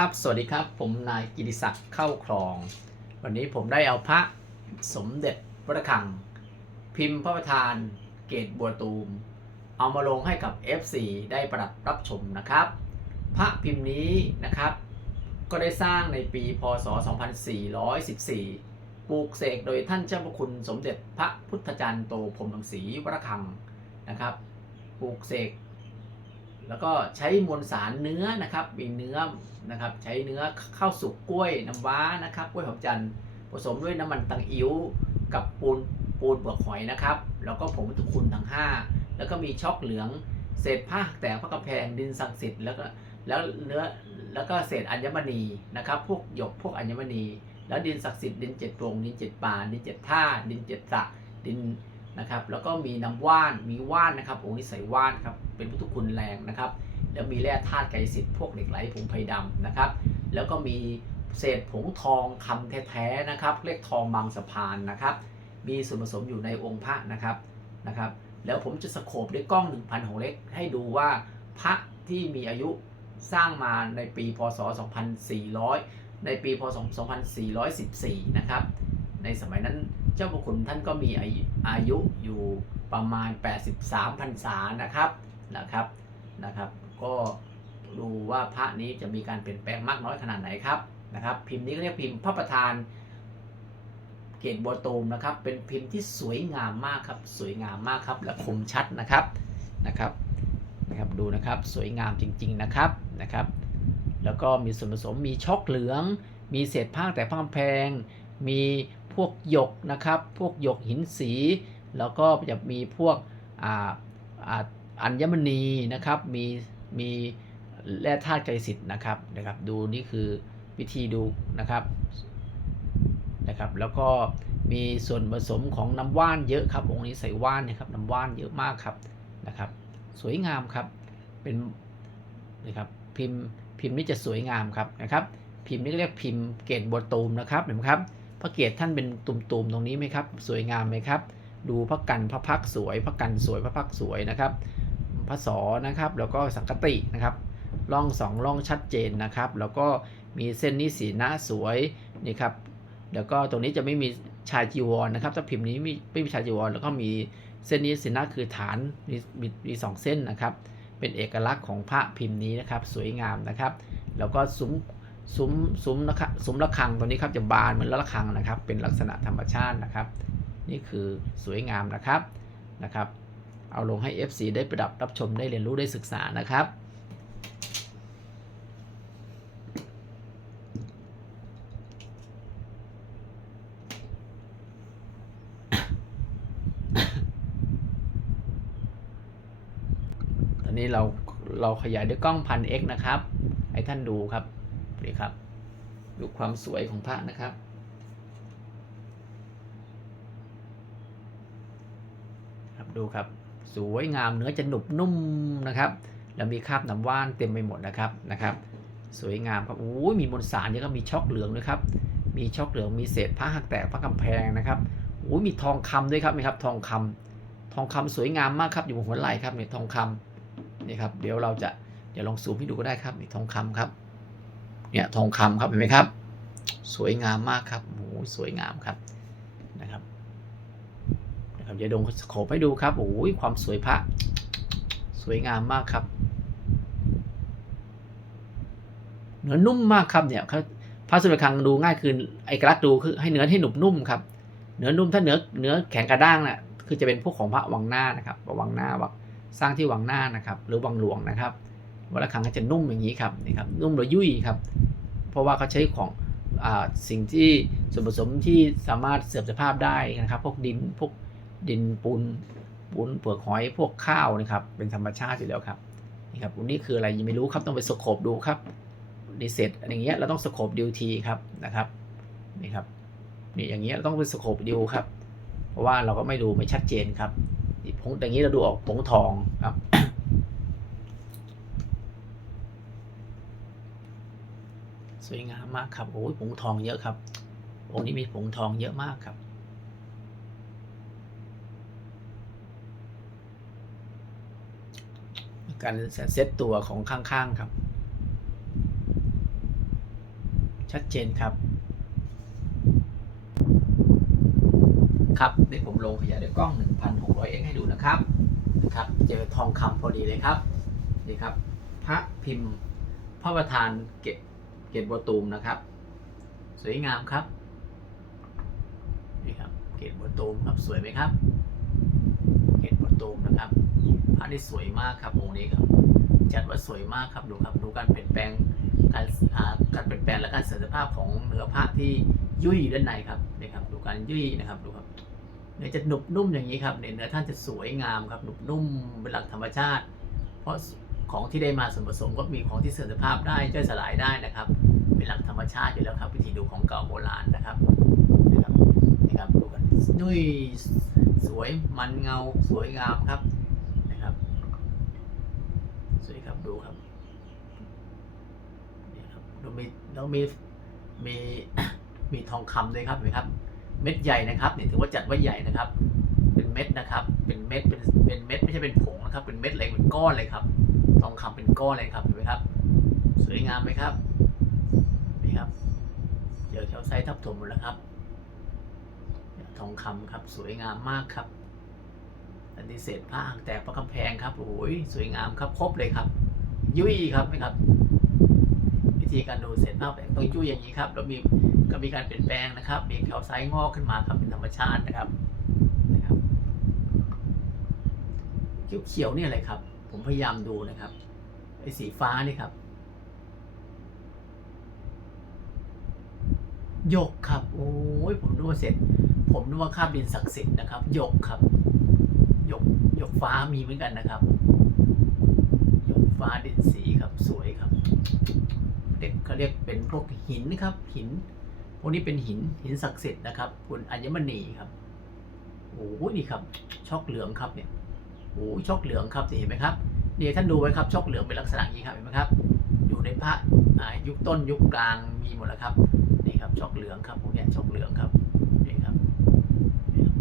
ครับ สวัสดีครับ ผมนายกิติศักดิ์เข้าครอง วันนี้ผมได้เอาพระสมเด็จพระคัง พิมพ์พระประธานเกตบัวตูม เอามาลงให้กับ FC ได้ประดับรับชมนะครับ พระพิมพ์นี้นะครับ ก็ได้สร้างในปีพศ 2414 ปลูกเสกโดยท่านเจ้าพระคุณสมเด็จพระพุทธจารย์โตพรมรังสีวรคังนะครับ ปลูกเสก แล้วก็ใช้มวลสารเนื้อนะครับมีเนื้อนะครับ ใช้เนื้อข้าวสุกกล้วยน้ำว้านะครับกล้วยหอมจันทร์ผสมด้วยน้ำมันตังอิ๋วกับปูนปูนเปลือกหอยนะครับ แล้วก็ผงวัตถุคุณทั้ง 5 แล้วก็มีช็อกเหลือง เศษผ้าแตกพระกำแพงดินศักดิ์สิทธิ์แล้วก็แล้วเนื้อแล้วก็เศษอัญมณีนะครับ พวกหยกพวกอัญมณี แล้วดินศักดิ์สิทธิ์ดินเจ็ดโปร่งดินเจ็ดป่าดินเจ็ดท่าดินเจ็ดสะดินนะครับ แล้วก็มีน้ำว่านมีว่านนะครับองค์นี้ใส่ว่านครับ เป็นพุทธคุณแรงนะครับ แล้วมีแร่ธาตุไกสิทธิ์พวกเหล็กไหลผงไพดำนะครับ แล้วก็มีเศษผงทองคำแท้ๆนะครับเรียกทองบางสะพานนะครับ มีส่วนผสมอยู่ในองค์พระนะครับนะครับ แล้วผมจะสโคบด้วยกล้อง1,000ของเล็ก ให้ดูว่าพระที่มีอายุสร้างมาในปีพศ 2400 ในปีพศ 2414 นะครับ ในสมัยนั้นเจ้าพระคุณท่านก็มีอายุอายุอยู่ประมาณ 83พรรษานะครับ นะครับนะครับ ก็ดูว่าพระนี้จะมีการเปลี่ยนแปลงมากน้อยขนาดไหนครับนะครับ พิมพ์นี้ก็เรียกพิมพ์พระประธานเกตบัวตูมนะครับ เป็นพิมพ์ที่สวยงามมากครับ สวยงามมากครับ และคมชัดนะครับนะครับนะครับดูนะครับสวยงามจริง ๆนะครับนะครับ แล้วก็มีส่วนผสมมีช็อกเหลือง มีเศษผ้าแต่ผ้าแพง มีพวกหยกนะครับ พวกหยกหินสี แล้วก็จะมีพวกอ่าอ่า อัญมณีนะครับมีมีแร่ธาตุไกรสิทธิ์นะครับนะครับ ดูนี่คือวิธีดูนะครับนะครับ แล้วก็มีส่วนผสมของน้ำว่านเยอะครับ องค์นี้ใส่ว่านนะครับน้ำว่านเยอะมากครับนะครับ สวยงามครับเป็นนะครับพิมพ์พิมพ์นี้จะสวยงามครับนะครับ พิมพ์นี้เรียกพิมพ์เกตบัวตูมนะครับเห็นไหมครับพระเกศท่านเป็นตุ่มๆตรงนี้ไหมครับ สวยงามไหมครับ ดูพระกันพระพักสวย พระกันสวยพระพักสวยนะครับ พระศอนะครับ แล้วก็สังกตินะครับร่องสองร่องชัดเจนนะครับ แล้วก็มีเส้นนี้สีหน้าสวยนี่ครับแล้วก็ตรงนี้จะไม่มีชายจีวรนะครับ ถ้าพิมพ์นี้ไม่ไม่มีชายจีวรแล้วก็มีเส้นนี้สีหน้าคือฐานมีมีมีสองเส้นนะครับ เป็นเอกลักษณ์ของพระพิมพ์นี้นะครับ สวยงามนะครับ แล้วก็ซุ้มซุ้มซุ้มนะครับซุ้มระฆังตัวนี้ครับจะบานเหมือนระฆังนะครับ เป็นลักษณะธรรมชาตินะครับ นี่คือสวยงามนะครับนะครับ เอาลงให้ FC ได้ประดับรับชมได้เรียนรู้ได้ศึกษานะครับ ตอนนี้เราเราขยายด้วยกล้องพัน X นะครับ ให้ท่านดูครับนี่ครับ ดูความสวยของพระนะครับครับดูครับ สวยงามเนื้อจะหนุบนุ่มนะครับ แล้วมีคราบน้ำว่านเต็มไปหมดนะครับนะครับ สวยงามครับโอ้ยมีมวลสารเนี่ยก็มีช็อกเหลืองด้วยครับมีช็อกเหลืองมีเศษผ้าหักแตกผ้ากำแพงนะครับโอ้ยมีทองคำด้วยครับนี่ครับทองคำทองคำสวยงามมากครับอยู่บนหัวไหล่ครับนี่ทองคำนี่ครับเดี๋ยวเราจะเดี๋ยวลองซูมให้ดูก็ได้ครับนี่ทองคำครับ เนี่ยทองคำครับเห็นไหมครับ สวยงามมากครับโอ้สวยงามครับนะครับ นะครับจะดงโขบให้ดูครับโอ้ยความสวยพระ สวยงามมากครับเนื้อนุ่มมากครับเนี่ยพระสุรคังดูง่ายคือไอกลักษณ์ดูคือให้เนื้อให้หนุบนุ่มครับเนื้อนุ่มถ้าเนื้อเนื้อแข็งกระด้างน่ะคือจะเป็นพวกของพระวังหน้านะครับวังหน้าวังสร้างที่วังหน้านะครับ หรือวังหลวงนะครับวัดระฆังก็จะนุ่มอย่างนี้ครับนี่ครับนุ่มระยุ่ยครับ เพราะว่าเขาใช้ของอสิ่งที่ส่วนผสมที่สามารถเสื่อมสภาพได้นะครับ พวกดินพวก ดินปูนปูนเปลือกหอยพวกข้าวนะครับ เป็นธรรมชาติอยู่แล้วครับนี่ครับอันนี้คืออะไรยังไม่รู้ครับต้องไปสโคบดูครับดีเซตอะไรอย่างเงี้ยเราต้องสโคบดิวทีครับนะครับนี่ครับนี่อย่างเงี้ยเราต้องไปสโคบดิวครับ เพราะว่าเราก็ไม่ดูไม่ชัดเจนครับผงอย่างนี้เราดูออกผงทองครับสวยงามมากครับโอ้ยผงทองเยอะครับองค์นี้มีผงทองเยอะมากครับ การเซตตัวของข้างๆครับ ชัดเจนครับ ครับเดี๋ยวผมลงขยายด้วยกล้อง 1,600x ให้ดูนะครับนะครับ เจอทองคำพอดีเลยครับนี่ครับ พระพิมพ์พระประธานเกตเกตบัวตูมนะครับ สวยงามครับนี่ครับ เกตบัวตูมครับสวยไหมครับ เกตบัวตูมนะครับ พระที่สวยมากครับองค์นี้ครับ จัดว่าสวยมากครับดูครับดูการเปลี่ยนแปลงการการเปลี่ยนแปลงและการเสริมสภาพของเนื้อผ้าที่ยุ่ยด้านในครับนี่ครับ ดูการยุ่ยนะครับดูครับเนื้อจะหนุบนุ่มอย่างนี้ครับเนี่ยเนื้อท่านจะสวยงามครับหนุบนุ่มเป็นหลักธรรมชาติ เพราะของที่ได้มาส่วนผสมก็มีของที่เสริมสภาพได้ย่อยสลายได้นะครับ เป็นหลักธรรมชาติอยู่แล้วครับ วิธีดูของเก่าโบราณนะครับนะครับนี่ครับดูกันนุ่ยสวยมันเงาสวยงามครับ ครับดูครับนี่ครับเรามีเรามีมีมีทองคำด้วยครับเห็นไหมครับ เม็ดใหญ่นะครับนี่ถือว่าจัดว่าใหญ่นะครับ เป็นเม็ดนะครับ เป็นเม็ดเป็นเป็นเม็ดไม่ใช่เป็นผงนะครับ เป็นเม็ดเลยเป็นก้อนเลยครับ ทองคำเป็นก้อนเลยครับเห็นไหมครับ สวยงามไหมครับนี่ครับเจอแคลไซต์ทับถมหมดแล้วครับ ทองคำครับ สวยงามมากครับ นนี้เศษผ้าหางแตกพระกำแพงครับโอ้ยสวยงามครับครบเลยครับ ยุ่ยครับไหมครับ วิธีการดูเศษผ้าแตกต้องยุ่ยอย่างนี้ครับแล้วมีก็มีการเปลี่ยนแปลงนะครับ มีแคลไซต์งอกขึ้นมาครับเป็นธรรมชาตินะครับนะครับเขียวๆนี่อะไรครับ ผมพยายามดูนะครับไอ้สีฟ้านี่ครับหยกครับ โอ้ยผมนึกว่าเสร็จ ผมนึกว่าคาบดินศักดิ์สิทธิ์นะครับหยกครับ หยกฟ้ามีเหมือนกันนะครับหยกฟ้าดินสีครับสวยครับ เด็กเขาเรียกเป็นพวกหินนะครับ หินพวกนี้เป็นหินหินศักดิ์สิทธิ์นะครับคุณอัญมณีครับโอ้โหนี่ครับช็อกเหลืองครับเนี่ยโอ้โหช็อกเหลืองครับเห็นไหมครับเนี่ยท่านดูไว้ครับช็อกเหลืองเป็นลักษณะอย่างนี้ครับเห็นไหมครับ อยู่ในพระยุคต้นยุคกลางมีหมดแล้วครับนี่ครับช็อกเหลืองครับพวกนี้ช็อกเหลืองครับนี่ครับนี่ครับ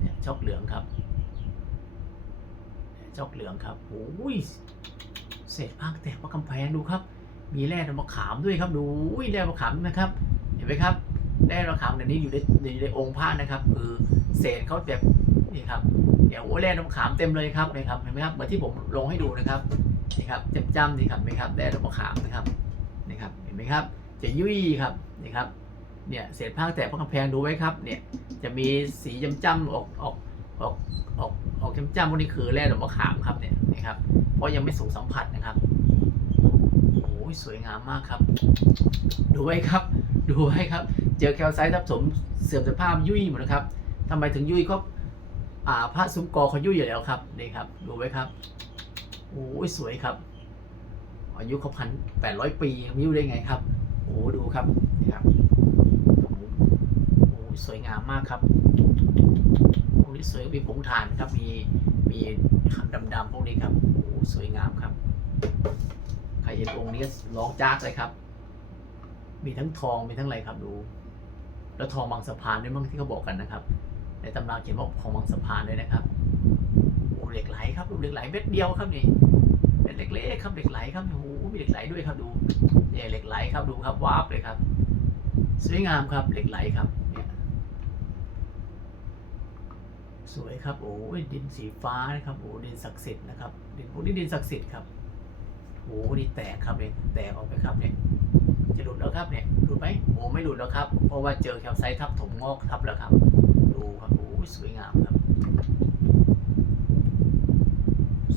เนี่ยช็อกเหลืองครับ จอกเหลืองครับโอ้ยเศษภาคแตกมากำแพงดูครับ มีแร่มะขามด้วยครับดูอุ้ยแร่มะขามนะครับ เห็นไหมครับแร่มะขามเดี๋ยวนี้อยู่ในอยู่ในองค์พระนะครับคือเศษเขาแบบนี่ครับเดี๋ยวโอ้แร่มะขามเต็มเลยครับนี่ครับเห็นไหมครับเหมือนที่ผมลงให้ดูนะครับนี่ครับจำจำนี่ครับนไหมครับแร่มะขามนะครับนี่ครับเห็นไหมครับจะยุ่ยครับนี่ครับเนี่ยเศษภาแตกพระกำแพงดูไว้ครับเนี่ยจะมีสีจำจำออกออกออกออก ออกจำจำพวกนี้คือแร่ดอมะขามครับเนี่ยนะครับ เพราะยังไม่สูงสัมผัสนะครับโอ้ยสวยงามมากครับ ดูไว้ครับ ดูไว้ครับ เจอแคลไซต์ทับถมเสื่อมสภาพยุ่ยหมดนะครับทำไมถึงยุ่ยก็อ่าพระซุ้มกอเขายุ่ยอยู่แล้วครับนี่ครับ ดูไว้ครับโอ้ยสวยครับ อายุเขาพันแปดร้อยปีมีอยู่ได้ไงครับโอ้ดูครับนี่ครับโอ้สวยงามมากครับ พวกนี้สวยมีผงถ่านครับมีมีดำๆพวกนี้ครับโอ้สวยงามครับใครเห็นองค์นี้ร้องจากเลยครับ มีทั้งทองมีทั้งอะไรครับดูแล้วทองบางสะพานด้วยมั้งที่เขาบอกกันนะครับ ในตำราเขียนว่าทองบางสะพานด้วยนะครับโอ้เหล็กไหลครับดูเหล็กไหลเม็ดเดียวครับนี่เป็นเล็กๆครับเหล็กไหลครับโอ้โหมีเหล็กไหลด้วยครับดูเนี่ยเหล็กไหลครับดูครับวาบเลยครับ สวยงามครับเหล็กไหลครับเนี่ย สวยครับโอ้ดินสีฟ้านะครับโอ้ดินศักดิ์สิทธิ์นะครับดินพวกนี้ดินศักดิ์สิทธิ์ครับโอ้นี่แตกครับเนี่ยแตกออกไปครับเนี่ยจะหลุดแล้วครับเนี่ยหลุดไหมโอ้ไม่หลุดแล้วครับ เพราะว่าเจอแคลไซต์ทับถมงอกทับแล้วครับ ดูครับโอ้สวยงามครับ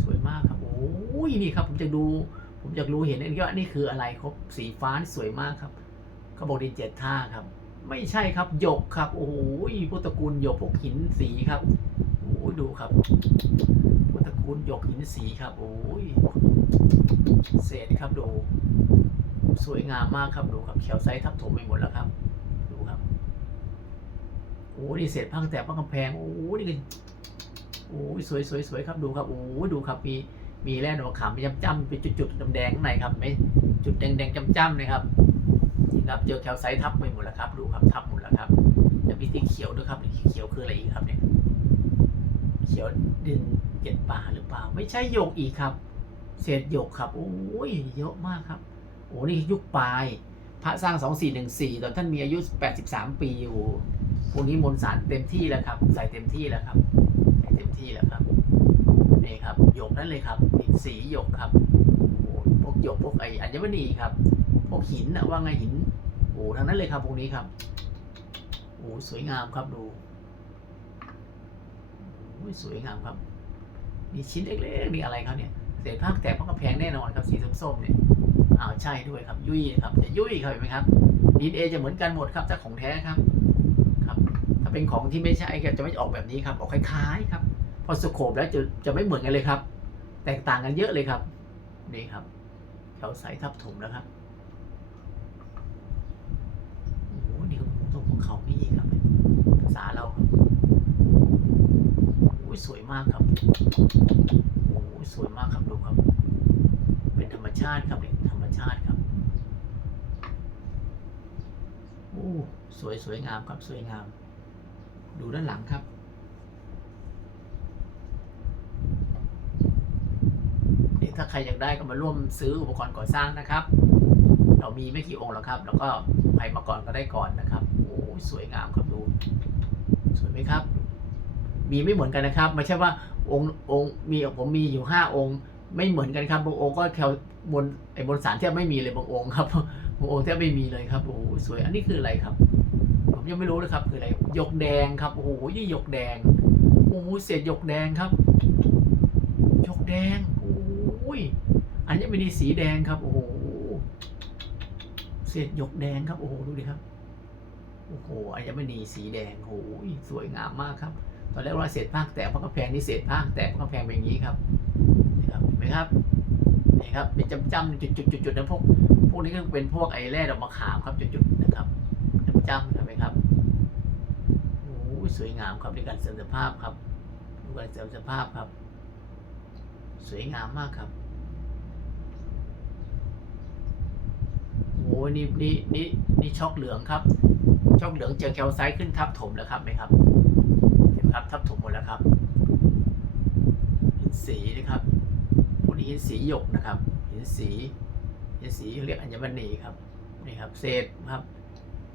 สวยมากครับโอ้ยนี่ครับผมจะดู ผมอยากรู้เห็นอันนี้ว่านี่คืออะไรครับสีฟ้านี่สวยมากครับเขาบอกดินเจ็ดท่าครับ ไม่ใช่ครับหยกครับโอ้ยพุทธกูลหยกพวกหินสีครับโอ้ดูครับพุทธกูลหยกหินสีครับโอ้ยเศษครับดู สวยงามมากครับดูครับแคลไซต์ทับถมไปหมดแล้วครับ ดูครับโอ้นี่เศษพังแตกพังกำแพงโอ้นี่คือโอ้ยสวยสวยสวยครับดูครับโอ้ดูครับมีมีแร่ดอกขามเป็นจ้ำๆเป็นจุดๆแดงข้างในครับไม่จุดแดงๆจ้ำๆนะครับ ครับเจอแคลไซต์ทับไปหมดแล้วครับดูครับทับหมดแล้วครับจะมีสีเขียวด้วยครับสีเขียวคืออะไรอีกครับเนี่ยเขียวดินเจ็ดป่าหรือเปล่า ไม่ใช่หยกอีกครับ เศษหยกครับ โอ้ยเยอะมากครับ โอ้นี่ยุคปลาย พระสร้าง2414ตอนท่านมีอายุ83ปีอยู่พวกนี้มนต์สารเต็มที่แล้วครับ ใส่เต็มที่แล้วครับใส่เต็มที่แล้วครับนี่ครับหยกนั่นเลยครับหินสีหยกครับโอ้พวกหยกพวกไออัญมณีครับ พวกหินนะว่าไงหิน โอ้ทั้งนั้นเลยครับพวกนี้ครับโอ้สวยงามครับดูโอ้ยสวยงามครับนี่ชิ้นเล็กๆนี่อะไรครับเนี่ยเศษผ้าแตกเพราะกระแพงแน่นอนครับสีส้มๆเนี่ยอ้าวใช่ด้วยครับ ยุ่ยครับจะยุ่ยครับเห็นไหมครับดีเอจะเหมือนกันหมดครับถ้าของแท้ครับครับ ถ้าเป็นของที่ไม่ใช่ก็จะไม่ออกแบบนี้ครับออกคล้ายๆครับ พอสโคปแล้วจะจะไม่เหมือนกันเลยครับ แตกต่างกันเยอะเลยครับนี่ครับแถวใสทับถมแล้วครับ โอ้โห นี่ก็ตรงของ เขานี่อีครับภาษาเราครับโอ้ยสวยมากครับโอ้ยสวยมากครับดูครับ เป็นธรรมชาติครับเป็นธรรมชาติครับโอ้สวยสวยงามครับสวยงาม ดูด้านหลังครับนี่ถ้าใครอยากได้ก็มาร่วมซื้ออุปกรณ์ก่อสร้างนะครับ เรามีไม่กี่องค์หรอกครับ แล้วก็ใครมาก่อนก็ได้ก่อนนะครับ สวยงามครับดูสวยไหมครับ มีไม่เหมือนกันนะครับ ไม่ใช่ว่าองค์องค์มีผมมีอยู่ห้าองค์ ไม่เหมือนกันครับบางองค์ก็แถวบนไอ้บนสารแทบไม่มีเลยบางองค์ครับบางองค์แทบไม่มีเลยครับโอ้โหสวยอันนี้คืออะไรครับ ผมยังไม่รู้เลยครับ คืออะไรหยกแดงครับโอ้โหยี่หยกแดงโอ้โหเศษหยกแดงครับหยกแดงโอ้ยอันนี้เป็นสีแดงครับโอ้โหเศษหยกแดงครับโอ้โหดูดิครับ โอ้โหอัญมณีสีแดงโอ้โหสวยงามมากครับ ตอนแรกว่าเศษภาแตกเพราะกระแพงนี่เศษภาแตกเพราะกระแพงเป็นอย่างนี้ครับนี่ครับเห็นไหมครับนี่ครับเป็นจำๆจุดๆจุดนะพวกพวกนี้ก็เป็นพวกไอ้แร่ดอกมะขามครับจุดๆนะครับจำๆเห็นไหมครับโอ้ยสวยงามครับในการเสริมสภาพครับดูการเสริมสภาพครับ สวยงามมากครับโอ้นี่นี่นี่นี่ช็อกเหลืองครับ ช็อกเหลืองเจอแคลไซต์ขึ้นทับถมแล้วครับไหมครับเห็นครับทับถมหมดแล้วครับหินสีนะครับพวกนี้หินสีหยกนะครับหินสีหินสีเรียกอัญมณีครับนี่ครับเศษครับ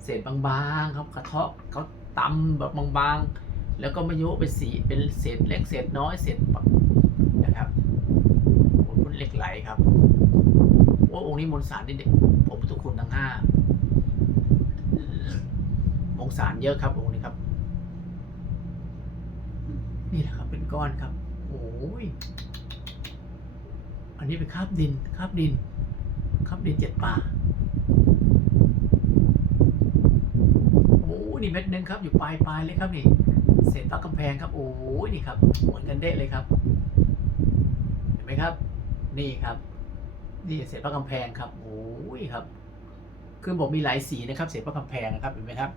เศษบางๆครับกระเทาะเขาตำแบบบางๆ แล้วก็ไม่ยุเป็นสีเป็นเศษเล็กเศษน้อยเศษนะครับหมันเหล็กไหลครับโอ้องค์นี้มนสารนี่เด็กผมทุกคนทั้งห้า มงสาเยอะครับองค์นี้ครับ นี่แหละครับเป็นก้อนครับโอ้ยอันนี้เป็นคาบดินคาบดินคาบดินเจ็ดป่าโอ้นี่เม็ดหนึงครับอยู่ปลายปลายเลยครับนี่เศษปลากำแพงครับโอ้ยนี่ครับเหมือนกันเด้เลยครับ เห็นไหมครับ นี่ครับ นี่เศษปลากำแพงครับโอ้ยครับคือบอกมีหลายสีนะครับ เศษปลากำแพงนะครับเห็นไหมครับ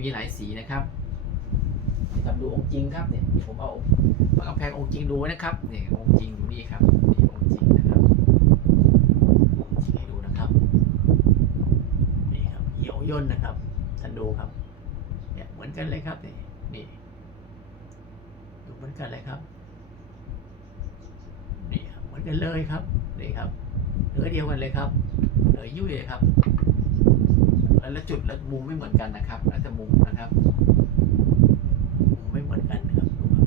มีหลายสีนะครับนะครับดูองค์จริงครับเนี่ยผมเอาปากกำแพงองค์จริงดูนะครับเนี่ยองค์จริงอยู่นี่ครับนี่องค์จริงนะครับองค์จริงให้ดูนะครับนี่ครับเหี่ยวย่นนะครับท่านดูครับเนี่ยเหมือนกันเลยครับนี่นี่ดูเหมือนกันเลยครับนี่ครับเหมือนกันเลยครับนี่ครับเนื้อเดียวกันเลยครับเนื้อยุ่ยเลยครับ แล้วละจุดและมุมไม่เหมือนกันนะครับแล้วแต่มุมนะครับไม่เหมือนกันนะครับดูครับ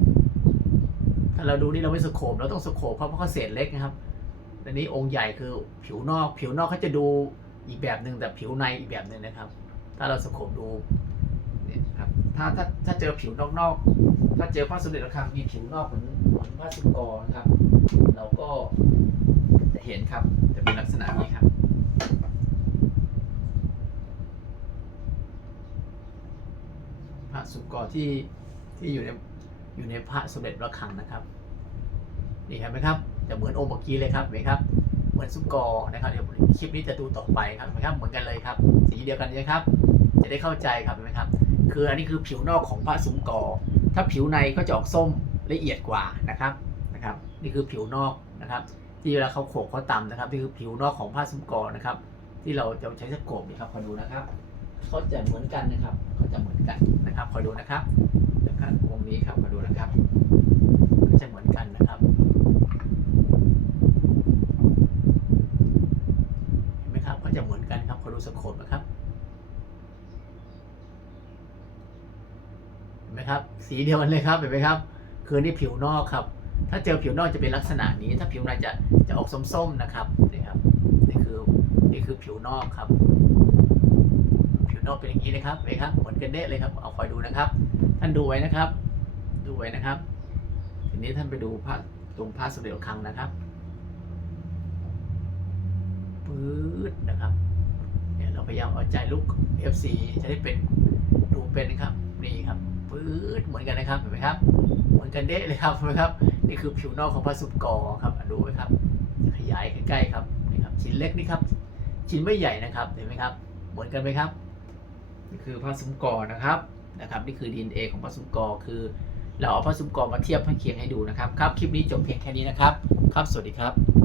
ถ้าเราดูนี่เราไม่สโคปเราต้องสโคปเพราะเพราะเขาเศษเล็กนะครับแต่นี้องค์ใหญ่คือผิวนอก ผิวนอกเขาจะดูอีกแบบหนึ่งแต่ผิวในอีกแบบหนึ่งนะครับ ถ้าเราสโคปดูเนี่ยครับถ้าถ้าถ้าเจอผิวนอกนอกๆถ้าเจอพระสมเด็จระฆังมีผิวนอกเหมือนเหมือนพระสุกรนะครับ เราก็จะเห็นครับจะเป็นลักษณะนี้ครับ พ ระสุกรที่ที่อยู่ในอยู่ในพระสมเด็จระฆังนะครับนี่เห็นไหมครับจะเหมือนองค์เมื่อกี้เลยครับเห็นไหมครับเหมือนสุกรนะครับเดี๋ยวคลิปนี้จะดูต่อไปครับเห็นไหมครับเหมือนกันเลยครับสีเดียวกันเลยครับ จะได้เข้าใจครับเห็นไหมครับ คืออันนี้คือผิวนอกของพระสุกรถ้าผิวในก็จะออกส้มละเอียดกว่านะครับนะครับ นี่คือผิวนอกนะครับ ที่เวลาเขาโขกเขาตำนะครับนี่คือผิวนอกของผ้าสุกรนะครับ ที่เราจะใช้สโคปนี่ครับคอยดูนะครับ เขาจะเหมือนกันนะครับเขาจะเหมือนกันนะครับคอยดูนะครับนะครับวงนี้ครับมาดูนะครับก็จะเหมือนกันนะครับเห็นไหมครับก็จะเหมือนกันครับขอยดูสโคปนะครับเห็นไหมครับ สีเดียวกันเลยครับเห็นไหมครับ คือนี่ผิวนอกครับ ถ้าเจอผิวนอกจะเป็นลักษณะนี้ ถ้าผิวในจะจะออกส้มๆนะครับนี่ครับนี่คือนี่คือผิวนอกครับ นอกเป็นอย่างนี้นะครับเห็นไหมครับเหมือนกันเด้เลยครับเอาคอยดูนะครับ ท่านดูไว้นะครับ ดูไว้นะครับ ทีนี้ท่านไปดูพระตรงพระสมเด็จระฆังนะครับปื๊ดนะครับเนี่ยเราพยายามเอาใจลูก FC จะได้เป็นดูเป็นนะครับนี่ครับปื๊ดเหมือนกันนะครับเห็นไหมครับ เหมือนกันเด้เลยครับเห็นไหมครับนี่คือผิวนอกของพระสุกอครับดูไว้ครับ ขยายใกล้ๆครับนี่ครับชิ้นเล็กนี่ครับชิ้นไม่ใหญ่นะครับเห็นไหมครับ เหมือนกันไหมครับ นี่คือพระสุกอนะครับนะครับนี่คือ DNA ของพระสุกอคือ เราเอาพระสุกอมาเทียบให้เคียงให้ดูนะครับครับคลิปนี้จบเพียงแค่นี้นะครับ ครับสวัสดีครับ